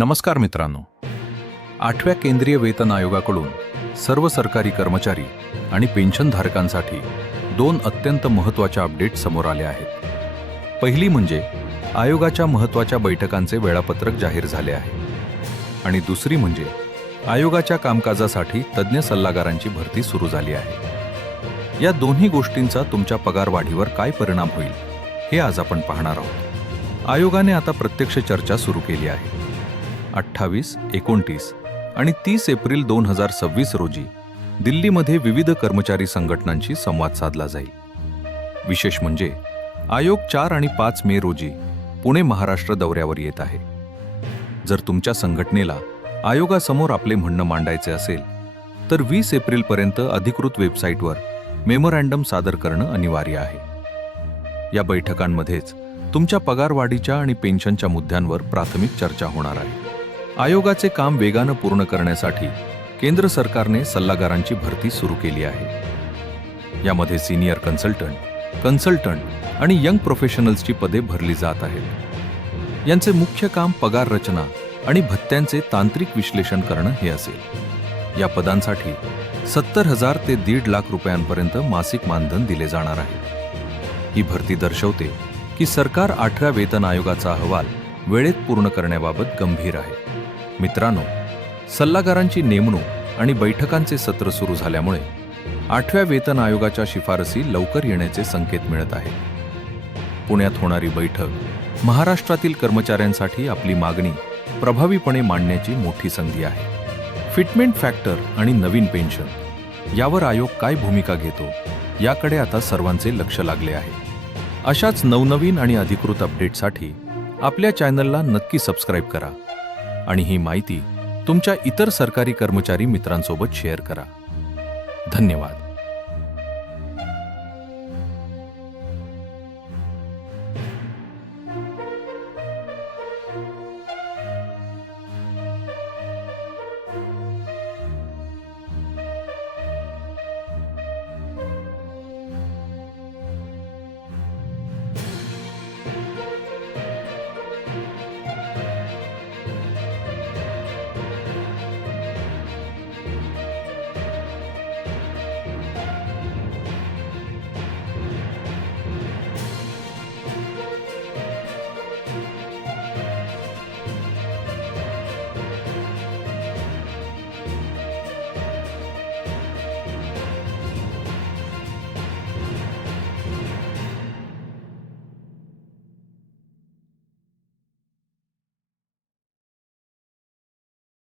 नमस्कार मित्रांनो. 8व्या केंद्रीय वेतन आयोगाकडून सर्व सरकारी कर्मचारी आणि पेन्शनधारकांसाठी 2 अत्यंत महत्त्वाच्या अपडेट समोर आल्या आहेत. पहिली म्हणजे आयोगाच्या महत्त्वाच्या बैठकांचे वेळापत्रक जाहीर झाले आहे आणि दुसरी म्हणजे आयोगाच्या कामकाजासाठी तज्ज्ञ सल्लागारांची भरती सुरू झाली आहे. या दोन्ही गोष्टींचा तुमच्या पगारवाढीवर काय परिणाम होईल हे आज आपण पाहणार आहोत. आयोगाने आता प्रत्यक्ष चर्चा सुरू केली आहे. 28, 29 आणि 30 एप्रिल 2026 रोजी दिल्लीमध्ये विविध कर्मचारी संघटनांशी संवाद साधला जाईल. विशेष म्हणजे आयोग 4 आणि 5 मे रोजी पुणे महाराष्ट्र दौऱ्यावर येत आहे. जर तुमच्या संघटनेला आयोगासमोर आपले म्हणणं मांडायचे असेल तर 20 एप्रिलपर्यंत अधिकृत वेबसाईटवर मेमोरँडम सादर करणं अनिवार्य आहे. या बैठकांमध्येच तुमच्या पगारवाढीच्या आणि पेन्शनच्या मुद्द्यांवर प्राथमिक चर्चा होणार आहे. आयोगाचे काम वेगानं पूर्ण करण्यासाठी केंद्र सरकारने सल्लागारांची भरती सुरू केली आहे. यामध्ये सिनियर कन्सल्टंट आणि यंग प्रोफेशनल्सची पदे भरली जात आहेत. यांचे मुख्य काम पगार रचना आणि भत्त्यांचे तांत्रिक विश्लेषण करणं हे असेल. या पदांसाठी 70,000 ते 1.5 लाख रुपयांपर्यंत मासिक मानधन दिले जाणार आहे. ही भरती दर्शवते की सरकार 8व्या वेतन आयोगाचा अहवाल वेळेत पूर्ण करण्याबाबत गंभीर आहे. मित्रांनो, सल्लागारांची नेमणूक आणि बैठकांचे सत्र सुरू झाल्यामुळे 8व्या वेतन आयोगाच्या शिफारसी लवकर येण्याचे संकेत मिळत आहेत. पुण्यात होणारी बैठक महाराष्ट्रातील कर्मचाऱ्यांसाठी आपली मागणी प्रभावीपणे मांडण्याची मोठी संधी आहे. फिटमेंट फॅक्टर आणि नवीन पेन्शन यावर आयोग काय भूमिका घेतो याकडे आता सर्वांचे लक्ष लागले आहे. अशाच नवनवीन आणि अधिकृत अपडेटसाठी आपल्या चॅनलला नक्की सबस्क्राईब करा आणि ही माहिती तुमच्या इतर सरकारी कर्मचारी मित्रांसोबत शेअर करा. धन्यवाद.